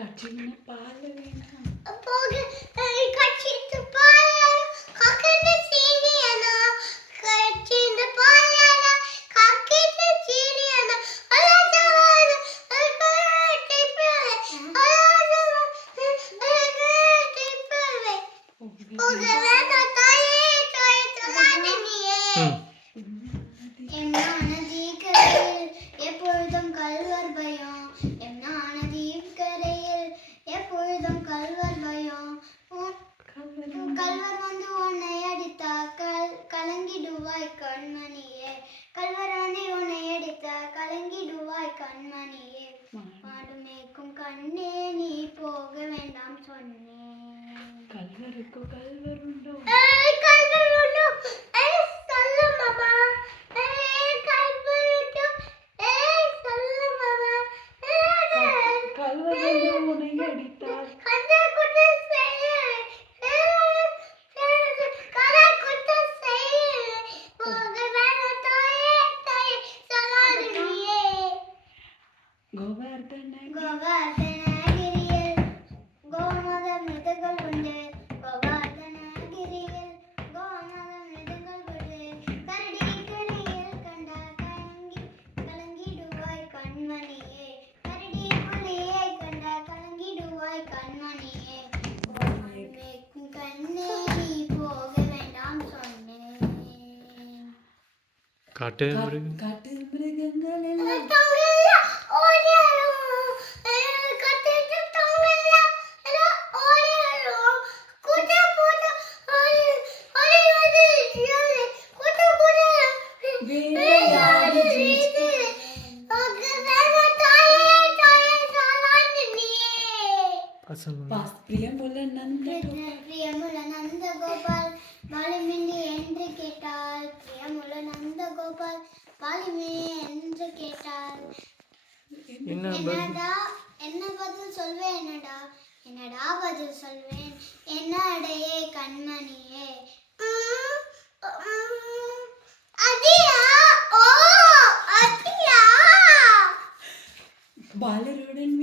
கச்சின பால் வேணும் போக கச்சின பால் கக்கன சீனியனா கச்சின பால் கக்கன சீனியனா அலதவான டிப்பே போக வேணா தாயே தாயே சொல்லாதே நீயே எப்பொழுதும் கல்வர் பயம் எப்பொழுதும் கல்வர் பயம் கல்வர் வந்து உன்னை அடித்தா கலங்கிடுவாய் கண்மணியே கல்வர் வந்து உன்னை அடித்தா கலங்கிடுவாய் கண்மணியே மாடு மேய்க்கும் கண்ணே நீ போக வேண்டாம் சொன்னேன் கல்வருக்கு கல்வர் உண்டோ கல்வர் உண்டோ சொல்ல மாமா கல்வர் வந்து உன்னை அடித்தார் கோவர்தனகிரியில் கோமத மிருகங்கள் உண்டு கோவர்தனகிரியில் கோமத மிருகங்கள் உண்டு கரடி கடியில் கண்ட கலங்கிடுவாய் கண்மணியே கரடி புலியை கண்ட கலங்கிடுவாய் கண்மணியே மேய்க்கும் கண்ணே நீ போக வேண்டாம் சொன்னேன் காட்டு மிருகங்கள் எல்லாம் பிரியமுள்ள நந்த கோபால் வாலிமில்லி என்று கேட்டால் பிரியமுள்ள நந்த கோபால் வாலிமே என்று கேட்டால் என்ன பதில் சொல்வேன் என்னடா பதில் சொல்வேன் என்ன அடையே கண்மணியே பாலருடன்